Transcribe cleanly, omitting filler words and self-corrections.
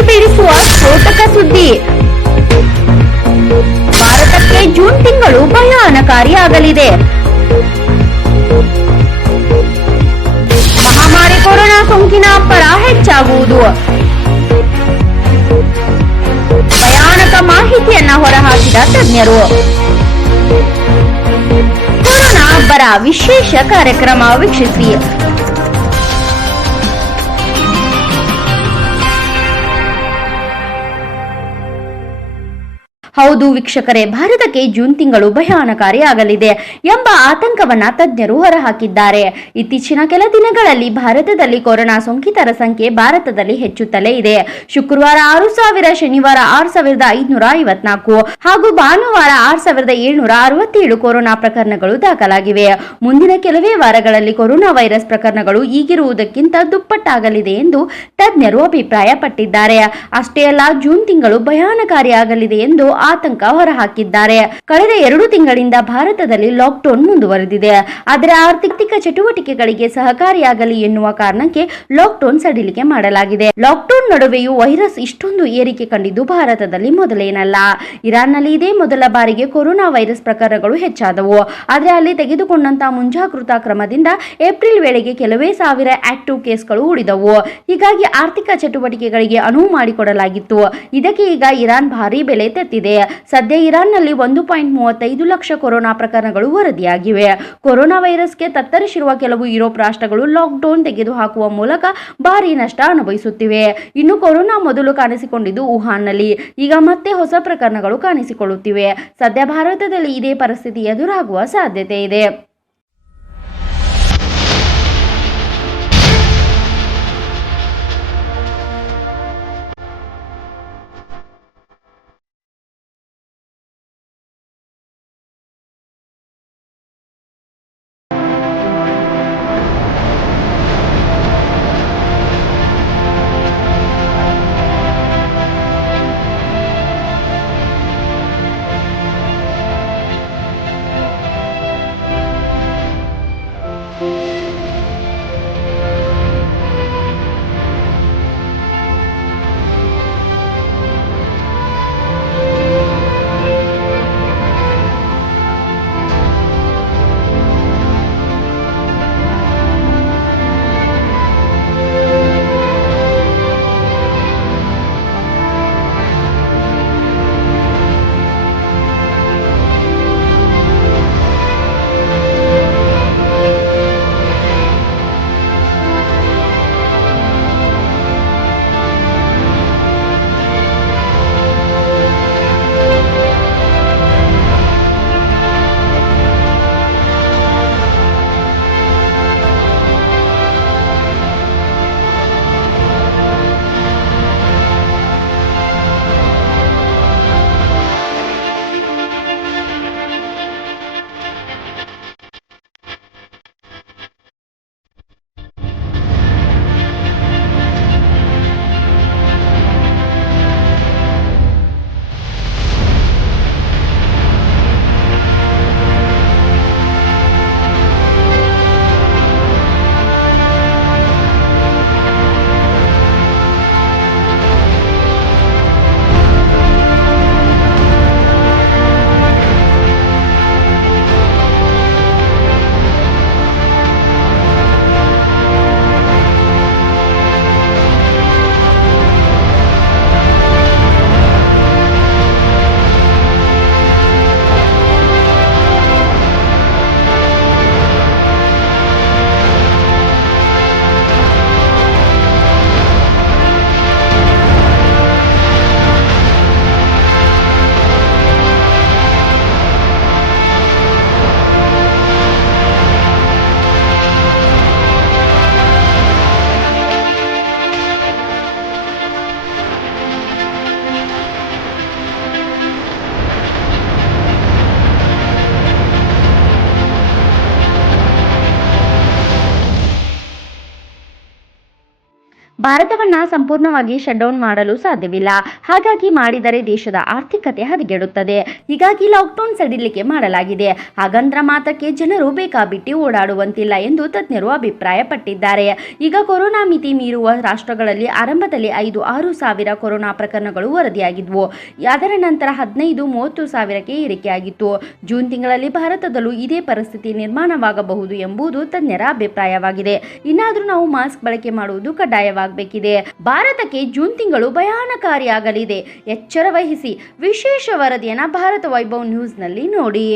ಬೆಚ್ಚಿ ಬೀಳಿಸುವ ಸ್ಫೋಟಕ ಸುದ್ದಿ. ಭಾರತಕ್ಕೆ ಜೂನ್ ತಿಂಗಳು ಭಯಾನಕಾರಿಯಾಗಲಿದೆ. ಮಹಾಮಾರಿ ಕೊರೋನಾ ಸೋಂಕಿನ ಅಬ್ಬರ ಹೆಚ್ಚಾಗುವುದು. ಭಯಾನಕ ಮಾಹಿತಿಯನ್ನ ಹೊರಹಾಕಿದ ತಜ್ಞರು. ಕೊರೋನಾ ಅಬ್ಬರ ವಿಶೇಷ ಕಾರ್ಯಕ್ರಮ ವೀಕ್ಷಿಸಿ. ಹೌದು ವೀಕ್ಷಕರೇ, ಭಾರತಕ್ಕೆ ಜೂನ್ ತಿಂಗಳು ಭಯಾನಕಾರಿಯಾಗಲಿದೆ ಎಂಬ ಆತಂಕವನ್ನ ತಜ್ಞರು ಹೊರಹಾಕಿದ್ದಾರೆ. ಇತ್ತೀಚಿನ ಕೆಲ ದಿನಗಳಲ್ಲಿ ಭಾರತದಲ್ಲಿ ಕೊರೋನಾ ಸೋಂಕಿತರ ಸಂಖ್ಯೆ ಭಾರತದಲ್ಲಿ ಹೆಚ್ಚುತ್ತಲೇ ಇದೆ. ಶುಕ್ರವಾರ 6,000, ಶನಿವಾರ 6,554 ಹಾಗೂ ಭಾನುವಾರ 6,767 ಕೊರೋನಾ ಪ್ರಕರಣಗಳು ದಾಖಲಾಗಿವೆ. ಮುಂದಿನ ಕೆಲವೇ ವಾರಗಳಲ್ಲಿ ಕೊರೋನಾ ವೈರಸ್ ಪ್ರಕರಣಗಳು ಈಗಿರುವುದಕ್ಕಿಂತ ದುಪ್ಪಟ್ಟಾಗಲಿದೆ ಎಂದು ತಜ್ಞರು ಅಭಿಪ್ರಾಯಪಟ್ಟಿದ್ದಾರೆ. ಅಷ್ಟೇ ಅಲ್ಲ, ಜೂನ್ ತಿಂಗಳು ಭಯಾನಕಾರಿಯಾಗಲಿದೆ ಎಂದು ಆತಂಕ ಹೊರಹಾಕಿದ್ದಾರೆ. ಕಳೆದ 2 ತಿಂಗಳಿಂದ ಭಾರತದಲ್ಲಿ ಲಾಕ್ಡೌನ್ ಮುಂದುವರೆದಿದೆ. ಆದರೆ ಆರ್ಥಿಕ ಚಟುವಟಿಕೆಗಳಿಗೆ ಸಹಕಾರಿಯಾಗಲಿ ಎನ್ನುವ ಕಾರಣಕ್ಕೆ ಲಾಕ್ಡೌನ್ ಸಡಿಲಿಕೆ ಮಾಡಲಾಗಿದೆ. ಲಾಕ್ಡೌನ್ ನಡುವೆಯೂ ವೈರಸ್ ಇಷ್ಟೊಂದು ಏರಿಕೆ ಕಂಡಿದ್ದು ಭಾರತದಲ್ಲಿ ಮೊದಲೇನಲ್ಲ. ಇರಾನ್ನಲ್ಲಿ ಇದೇ ಮೊದಲ ಬಾರಿಗೆ ಕೊರೋನಾ ವೈರಸ್ ಪ್ರಕರಣಗಳು ಹೆಚ್ಚಾದವು. ಆದರೆ ಅಲ್ಲಿ ತೆಗೆದುಕೊಂಡಂತಹ ಮುಂಜಾಗೃತಾ ಕ್ರಮದಿಂದ ಏಪ್ರಿಲ್ ವೇಳೆಗೆ ಕೆಲವೇ ಸಾವಿರ ಆಕ್ಟಿವ್ ಕೇಸ್ಗಳು ಉಳಿದವು. ಹೀಗಾಗಿ ಆರ್ಥಿಕ ಚಟುವಟಿಕೆಗಳಿಗೆ ಅನುವು ಮಾಡಿಕೊಡಲಾಗಿತ್ತು. ಇದಕ್ಕೆ ಈಗ ಇರಾನ್ ಭಾರಿ ಬೆಲೆ ತೆತ್ತಿದೆ. ಸದ್ಯ ಇರಾನ್ನಲ್ಲಿ 1.35 ಲಕ್ಷ ಕೊರೋನಾ ಪ್ರಕರಣಗಳು ವರದಿಯಾಗಿವೆ. ಕೊರೋನಾ ವೈರಸ್ಗೆ ತತ್ತರಿಸಿರುವ ಕೆಲವು ಯುರೋಪ್ ರಾಷ್ಟ್ರಗಳು ಲಾಕ್ಡೌನ್ ತೆಗೆದುಹಾಕುವ ಮೂಲಕ ಭಾರಿ ನಷ್ಟ ಅನುಭವಿಸುತ್ತಿವೆ. ಇನ್ನು ಕೊರೋನಾ ಮೊದಲು ಕಾಣಿಸಿಕೊಂಡಿದ್ದು ವುಹಾನ್ನಲ್ಲಿ. ಈಗ ಮತ್ತೆ ಹೊಸ ಪ್ರಕರಣಗಳು ಕಾಣಿಸಿಕೊಳ್ಳುತ್ತಿವೆ. ಸದ್ಯ ಭಾರತದಲ್ಲಿ ಇದೇ ಪರಿಸ್ಥಿತಿ ಎದುರಾಗುವ ಸಾಧ್ಯತೆ ಇದೆ. ಭಾರತವನ್ನ ಸಂಪೂರ್ಣವಾಗಿ ಶಟ್ ಡೌನ್ ಮಾಡಲು ಸಾಧ್ಯವಿಲ್ಲ. ಹಾಗಾಗಿ ಮಾಡಿದರೆ ದೇಶದ ಆರ್ಥಿಕತೆ ಹದಗೆಡುತ್ತದೆ. ಹೀಗಾಗಿ ಲಾಕ್ಡೌನ್ ಸಡಿಲಿಕೆ ಮಾಡಲಾಗಿದೆ. ಹಾಗಂದ್ರ ಮಾತ್ರಕ್ಕೆ ಜನರು ಬೇಕಾಬಿಟ್ಟಿ ಓಡಾಡುವಂತಿಲ್ಲ ಎಂದು ತಜ್ಞರು ಅಭಿಪ್ರಾಯಪಟ್ಟಿದ್ದಾರೆ. ಈಗ ಕೊರೋನಾ ಮಿತಿ ಮೀರುವ ರಾಷ್ಟ್ರಗಳಲ್ಲಿ ಆರಂಭದಲ್ಲಿ 5-6 ಸಾವಿರ ಕೊರೋನಾ ಪ್ರಕರಣಗಳು ವರದಿಯಾಗಿದ್ವು. ಅದರ ನಂತರ 15-30 ಸಾವಿರಕ್ಕೆ ಏರಿಕೆಯಾಗಿತ್ತು. ಜೂನ್ ತಿಂಗಳಲ್ಲಿ ಭಾರತದಲ್ಲೂ ಇದೇ ಪರಿಸ್ಥಿತಿ ನಿರ್ಮಾಣವಾಗಬಹುದು ಎಂಬುದು ತಜ್ಞರ ಅಭಿಪ್ರಾಯವಾಗಿದೆ. ಇನ್ನಾದರೂ ನಾವು ಮಾಸ್ಕ್ ಬಳಕೆ ಮಾಡುವುದು ಕಡ್ಡಾಯವಾಗಬೇಕಿದೆ. ಭಾರತಕ್ಕೆ ಜೂನ್ ತಿಂಗಳು ಭಯಾನಕಾರಿಯಾಗಲಿದೆ. ಎಚ್ಚರ ವಹಿಸಿ. ವಿಶೇಷ ವರದಿಯನ್ನು ಭಾರತ ವೈಭವ್ ನ್ಯೂಸ್ನಲ್ಲಿ ನೋಡಿ.